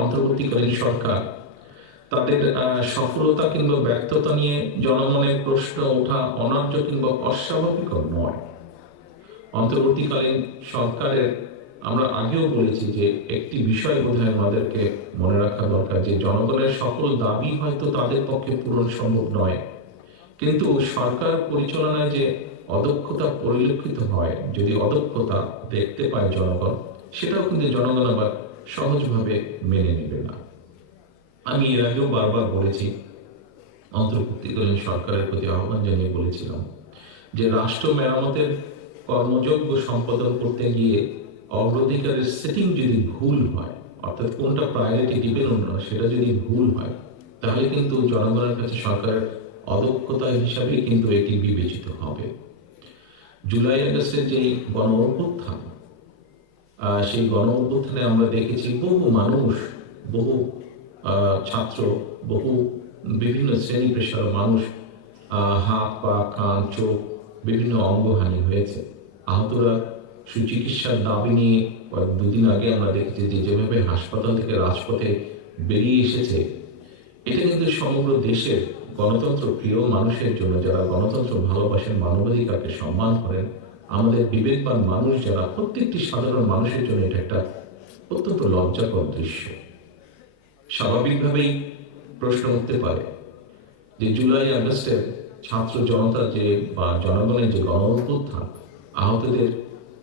অন্তর্বর্তীকালীন সরকার। তাদের সফলতা কিংবা ব্যর্থতা নিয়ে জনমনে প্রশ্ন ওঠা অনার্য কিংবা অস্বাভাবিক নয়। অন্তর্বর্তীকালীন সরকারের, আমরা আগেও বলেছি যে একটি বিষয় বোধহয় আমাদেরকে মনে রাখা দরকার যে জনগণের সকল দাবি হয়তো তাদের পক্ষে পূরণ সম্ভব নয়। কিন্তু সরকার পরিচালনায় যে অদক্ষতা পরিলক্ষিত হয়, যদি অদক্ষতা দেখতে পায় জনগণ, সেটাও কিন্তু জনগণ আবার সহজভাবে মেনে নেবে না। আমি এর আগেও বারবার বলেছি অন্তর্ভুক্তিকালীন সরকারের প্রতি আহ্বান জানিয়ে বলেছিলাম যে রাষ্ট্র মেরামতের কর্মযোগ্য সম্পাদন করতে গিয়ে অগ্রাধিকারের সেটিং যদি ভুল হয়, অর্থাৎ কোনটা প্রায়োরিটি দিবেন অন্য সেটা যদি ভুল হয়, তাহলে কিন্তু জনগণের কাছে সরকারের অদক্ষতা হিসাবে কিন্তু এটি বিবেচিত হবে। জুলাই আগস্টের যে গণ অভ্যুত্থান সেই গণ অভ্যুত্থানে আমরা দেখেছি বহু মানুষ, বহু ছাত্র, বহু বিভিন্ন শ্রেণি পেশার মানুষ হাত, পা, কান, চোখ, বিভিন্ন অঙ্গহানি হয়েছে। আহতরা সুচিকিৎসার দাবি নিয়ে কয়েক দুদিন আগে আমরা দেখেছি যে যেভাবে হাসপাতাল থেকে রাজপথে বেরিয়ে এসেছে, এটা কিন্তু সমগ্র দেশের গণতন্ত্র প্রিয় মানুষের জন্য, যারা গণতন্ত্র ভালোবাসেন, মানবাধিকারকে সম্মান করেন আমাদের বিবেকবান মানুষ যারা, প্রত্যেকটি সাধারণ মানুষের জন্য এটা একটা অত্যন্ত লজ্জাকর দৃশ্য। স্বাভাবিকভাবেই প্রশ্ন উঠতে পারে যে জুলাই আগস্টের ছাত্র জনতা যে বা জনগণের যে গণ অভ্যুত্থান আহতদের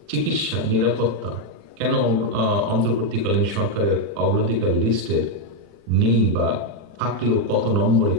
চিকিৎসা, নিরাপত্তা কেন অন্তর্বর্তীকালীন সরকারের অগ্রাধিকার লিস্টের নেই বা থাকলেও কত নম্বরে